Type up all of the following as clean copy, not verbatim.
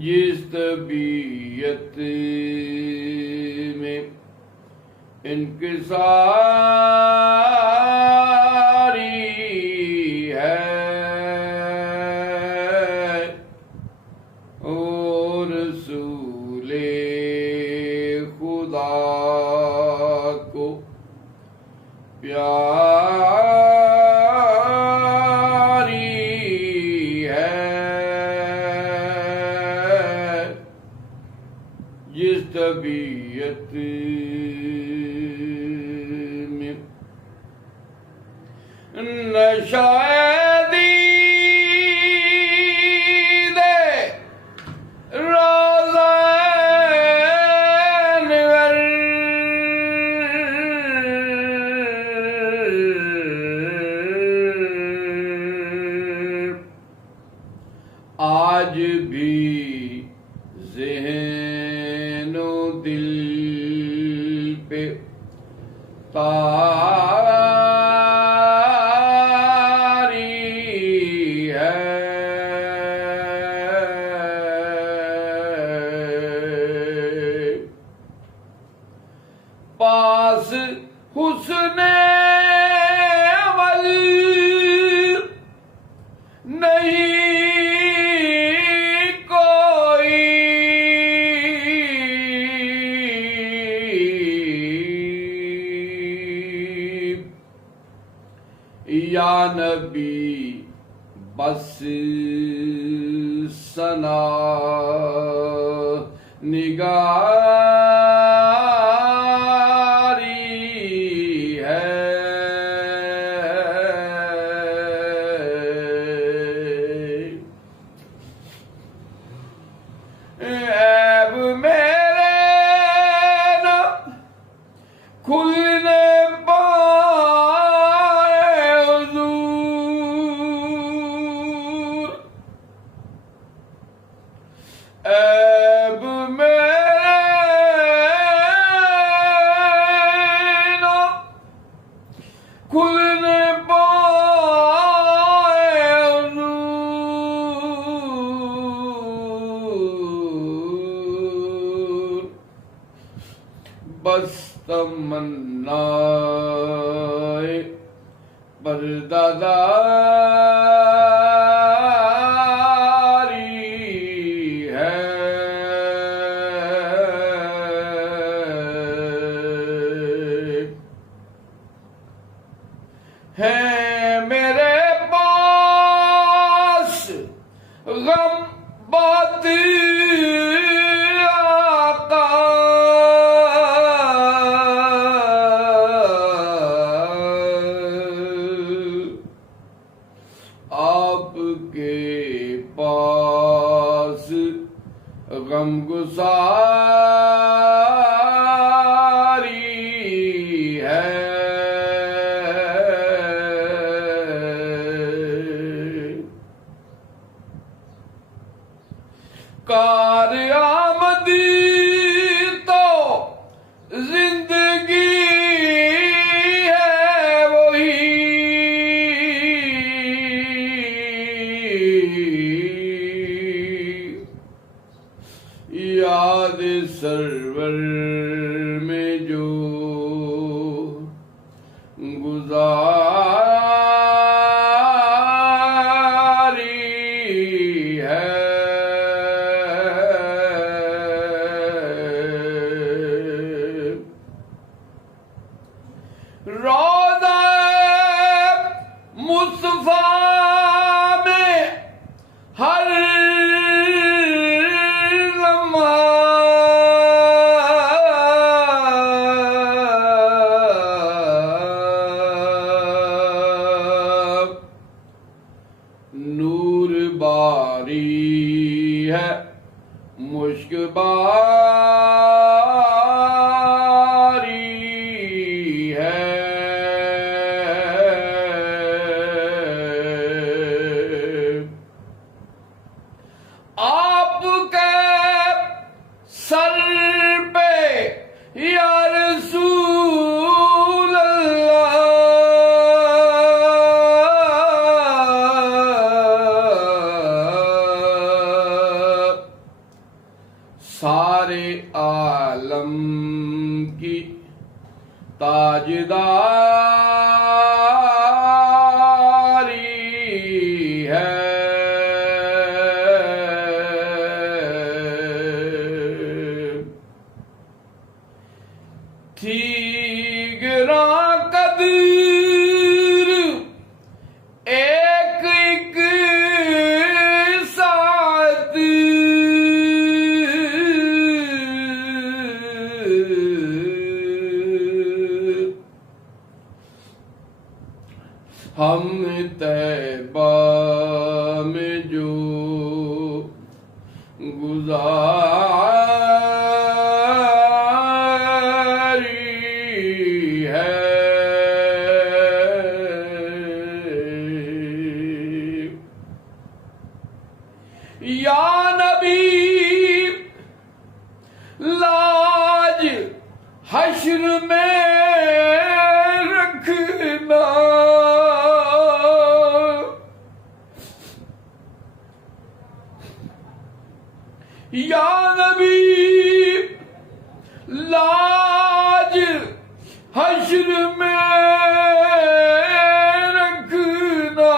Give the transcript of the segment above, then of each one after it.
जिस तबीयत में इनकिसारी है और रसूले खुदा को प्यारी है। जिस तबीयत में नशादी आज भी ज़हनो दिल पे तारी है। पास हुस्ने अमल नहीं या नबी बस सना निगारी है। ऐब मेरे न खुलने ऐब मेरे न खुलने पाए हुजूर। बस तमन्नाए पर्दादारी है मेरे पास गम बात आका आपके पास गम गुसारी है। कार आमदी तो जिंदगी है वही, याद सरवर में जो गुजारी है। रोज़ा मुस्तफा में हर लम्हा नूर बारी है, मुश्क बारी है। आपके सर पे या रसूल अल्लाह सारे आलम की ताजदारी है। थी गिरा कदर एक एक साथ, हम तैबा में जो गुजारी है। या नबी लाज हश्र में रखना, या नबी लाज हश्र में रखना।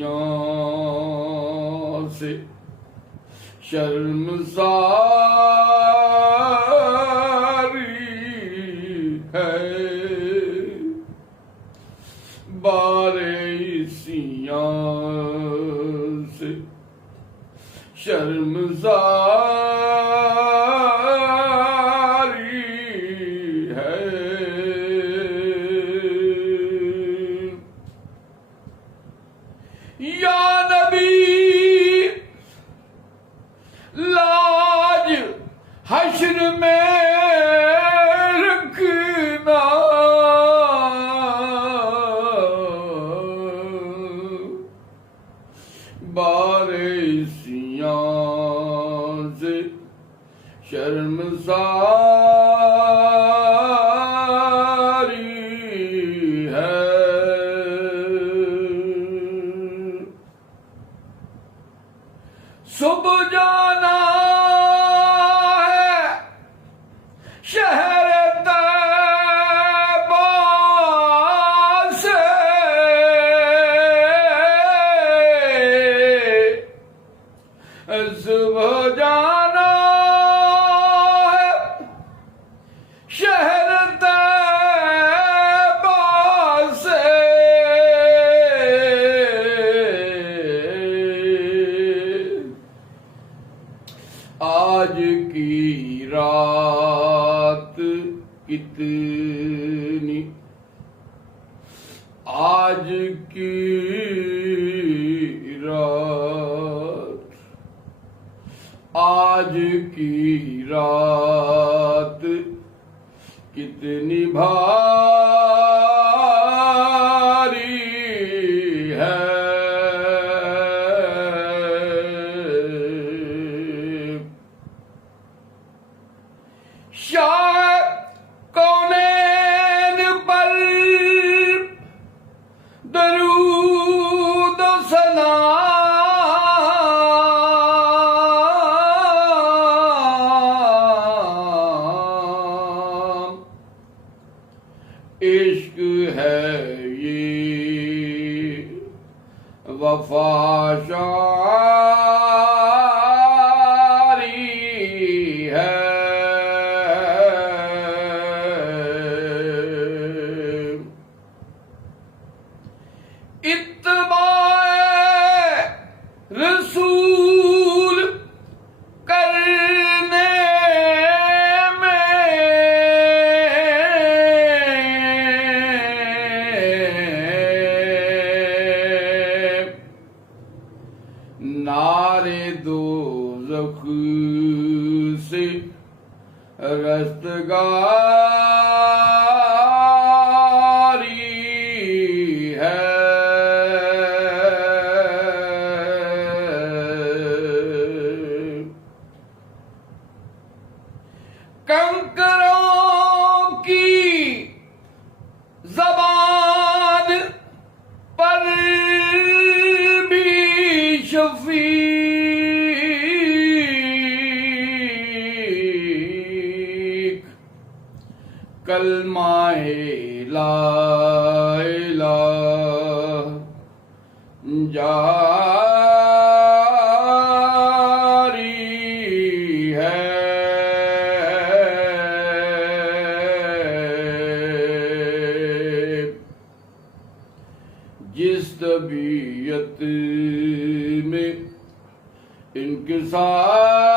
बारिशियां से शर्मसारी है। बारिशियां से शर्मसारी है। या नबी लाज हश्र में रखना, बारिशियां से शर्मसारी है। सुबह जाना है शहर तैबा से, सुबह जाना है शहर तैबा से। आज की रात कितनी, आज की रात, आज की रात कितनी भारी है। शाह कौनैन पर दरूद सलाम। इश्क है ये वफा शारी है। इत्तबाए रसूल करने में ना कलमाए ला इलाहा जारी है। जिस तबीयत में इंकिसार